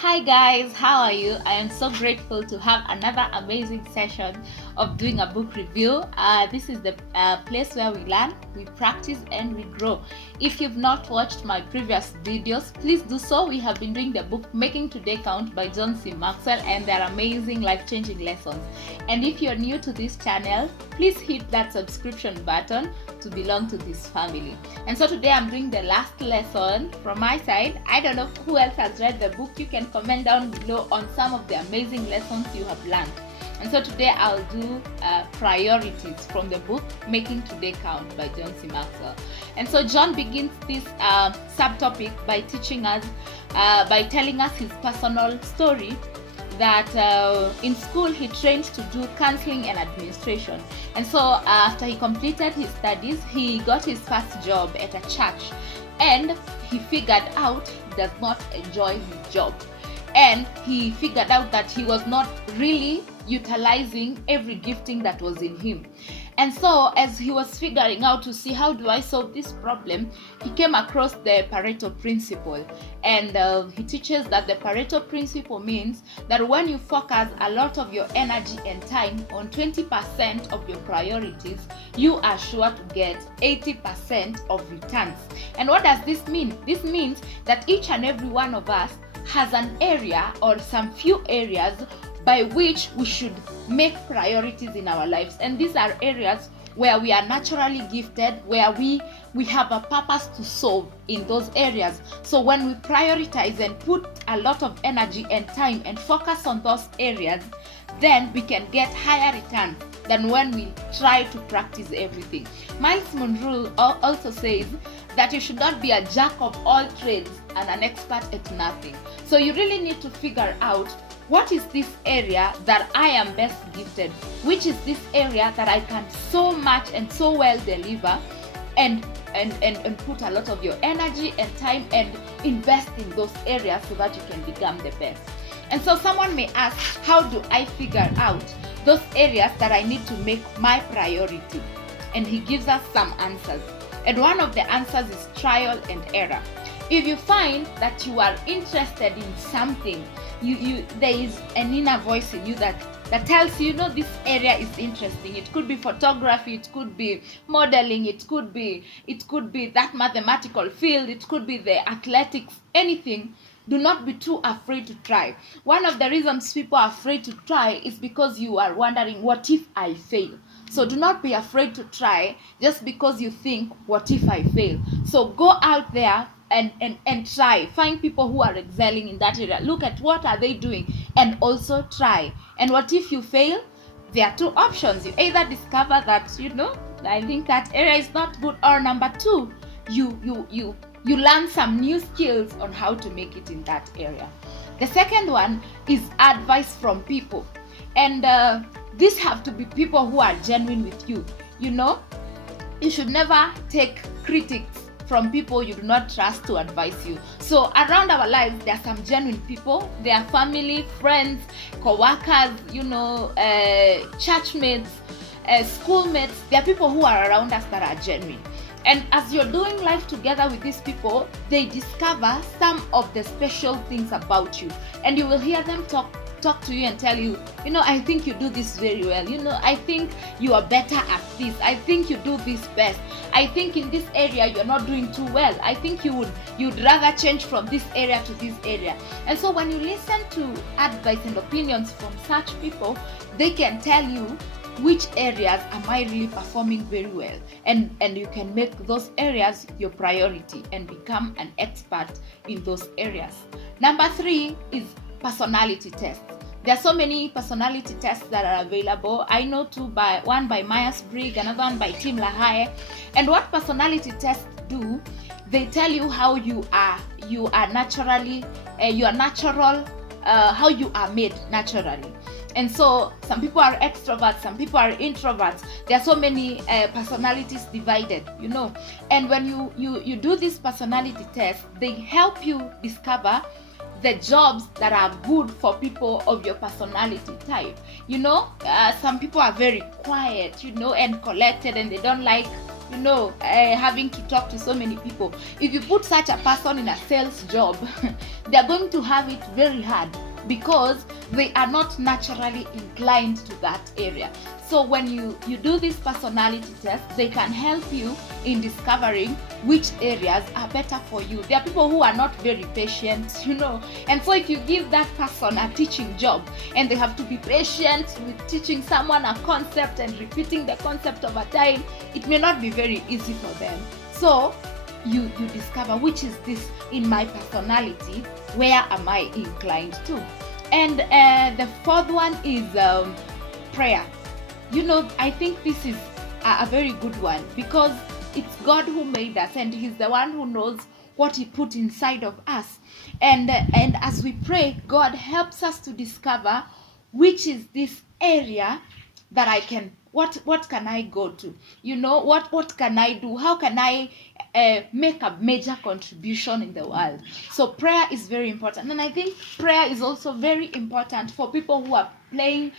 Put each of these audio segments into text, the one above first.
Hi guys, how are you? I am so grateful to have another amazing session of doing a book review. This is the place where we learn, we practice, and we grow. If you've not watched my previous videos, please do so. We have been doing the book Making Today Count by C Maxwell, and they're amazing life-changing lessons. And if you're new to this channel, please hit that subscription button to belong to this family. And so today I'm doing the last lesson from my side. I don't know who else has read the book. You can comment down below on some of the amazing lessons you have learned. And so today I'll do priorities from the book Making Today Count by C Maxwell. And so John begins this subtopic by teaching us, by telling us his personal story that in school he trained to do counseling and administration. And so after he completed his studies, he got his first job at a church, and he figured out he does not enjoy his job. And he figured out that he was not really utilizing every gifting that was in him. And so as he was figuring out to see how do I solve this problem, he came across the Pareto principle. And he teaches that the Pareto principle means that when you focus a lot of your energy and time on 20% of your priorities, you are sure to get 80% of returns. And what does this mean? This means that each and every one of us has an area or some few areas by which we should make priorities in our lives. And these are areas where we are naturally gifted, where we have a purpose to solve in those areas. So when we prioritize and put a lot of energy and time and focus on those areas, then we can get higher returns than when we try to practice everything. Miles Monroe also says that you should not be a jack of all trades and an expert at nothing. So you really need to figure out, what is this area that I am best gifted? Which is this area that I can so much and so well deliver, and put a lot of your energy and time and invest in those areas so that you can become the best. And so someone may ask, how do I figure out those areas that I need to make my priority? And he gives us some answers. And one of the answers is trial and error. If you find that you are interested in something, there is an inner voice in you that tells you, this area is interesting. It could be photography, it could be modeling, it could be that mathematical field, it could be the athletics, anything. Do not be too afraid to try. One of the reasons people are afraid to try is because you are wondering, what if I fail? So do not be afraid to try just because you think, what if I fail? So go out there and try. Find people who are excelling in that area. Look at what are they doing and also try. And what if you fail? There are two options. You either discover that, I think that area is not good, or number two, you learn some new skills on how to make it in that area. The second one is advice from people. And these have to be people who are genuine with you. You should never take critics from people you do not trust to advise you. So around our lives, there are some genuine people. They are family, friends, co-workers, churchmates, schoolmates. There are people who are around us that are genuine. And as you're doing life together with these people, they discover some of the special things about you. And you will hear them talk to you and tell you, I think you do this very well. I think you are better at this. I think you do this best. I think in this area you're not doing too well. I think you'd rather change from this area to this area. And so when you listen to advice and opinions from such people, they can tell you which areas am I really performing very well, and you can make those areas your priority and become an expert in those areas. Number 3 is personality tests. There are so many personality tests that are available. I know one by Myers-Briggs, another one by Team Lahaye. And what personality tests do, they tell you how you are naturally, how you are made naturally. And so some people are extroverts, some people are introverts. There are so many personalities divided, And when you do this personality test, they help you discover the jobs that are good for people of your personality type. Some people are very quiet, and collected, and they don't like having to talk to so many people. If you put such a person in a sales job, they're going to have it very hard because they are not naturally inclined to that area. So when you do this personality test, they can help you in discovering which areas are better for you. There are people who are not very patient, and so if you give that person a teaching job and they have to be patient with teaching someone a concept and repeating the concept over time, it may not be very easy for them. So you discover which is this in my personality, where am I inclined to. And the fourth one is prayer. I think this is a very good one because it's God who made us and He's the one who knows what He put inside of us. And as we pray, God helps us to discover which is this area that I can, what can I go to? What can I do? How can I make a major contribution in the world? So prayer is very important. And I think prayer is also very important for people who are playing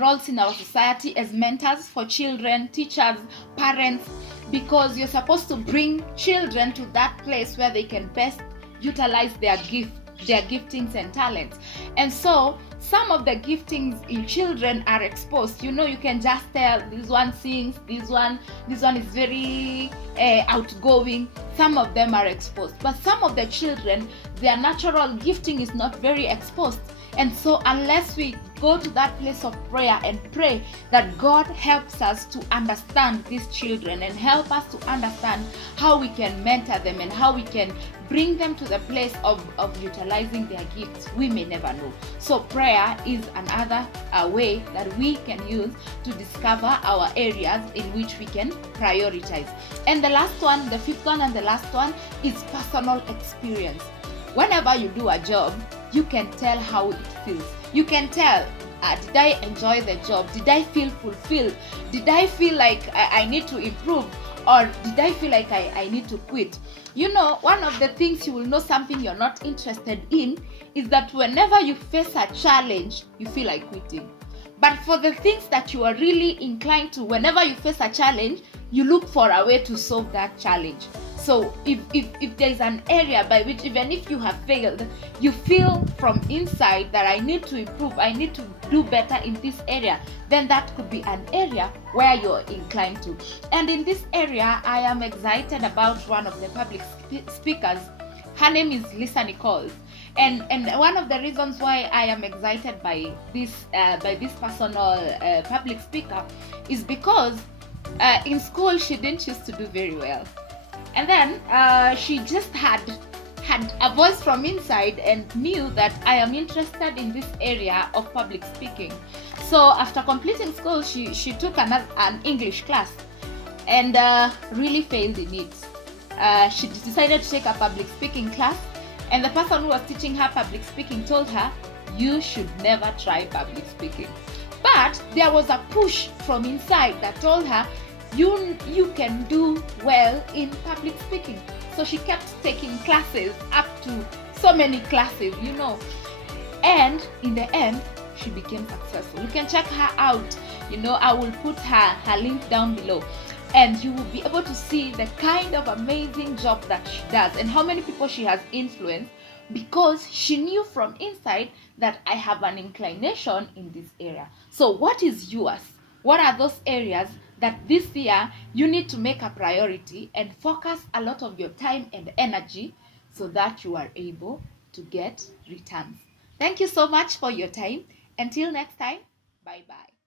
roles in our society as mentors for children, teachers, parents, because you're supposed to bring children to that place where they can best utilize their giftings and talents. And so some of the giftings in children are exposed. You can just tell this one sings, this one is very outgoing. Some of them are exposed, but some of the children, their natural gifting is not very exposed. And so unless we go to that place of prayer and pray that God helps us to understand these children and help us to understand how we can mentor them and how we can bring them to the place of utilizing their gifts, we may never know. So prayer is another way that we can use to discover our areas in which we can prioritize. And the last one, the fifth one and the last one, is personal experience. Whenever you do a job, you can tell how it feels. You can tell, did I enjoy the job? Did I feel fulfilled? Did I feel like I need to improve? Or did I feel like I need to quit? One of the things you will know something you're not interested in is that whenever you face a challenge, you feel like quitting. But for the things that you are really inclined to, whenever you face a challenge, you look for a way to solve that challenge. So if there's an area by which even if you have failed, you feel from inside that I need to improve, I need to do better in this area, then that could be an area where you're inclined to. And in this area, I am excited about one of the public speakers. Her name is Nichols. And one of the reasons why I am excited by this personal public speaker is because in school she didn't used to do very well. And then she just had a voice from inside and knew that I am interested in this area of public speaking. So after completing school, she took an English class and really failed in it. She decided to take a public speaking class, and the person who was teaching her public speaking told her, you should never try public speaking. But there was a push from inside that told her, you can do well in public speaking. So she kept taking classes, up to so many classes, and in the end she became successful. You can check her out. I will put her link down below, and you will be able to see the kind of amazing job that she does and how many people she has influenced, because she knew from inside that I have an inclination in this area. So what is yours? What are those areas that this year you need to make a priority and focus a lot of your time and energy so that you are able to get returns? Thank you so much for your time. Until next time, bye-bye.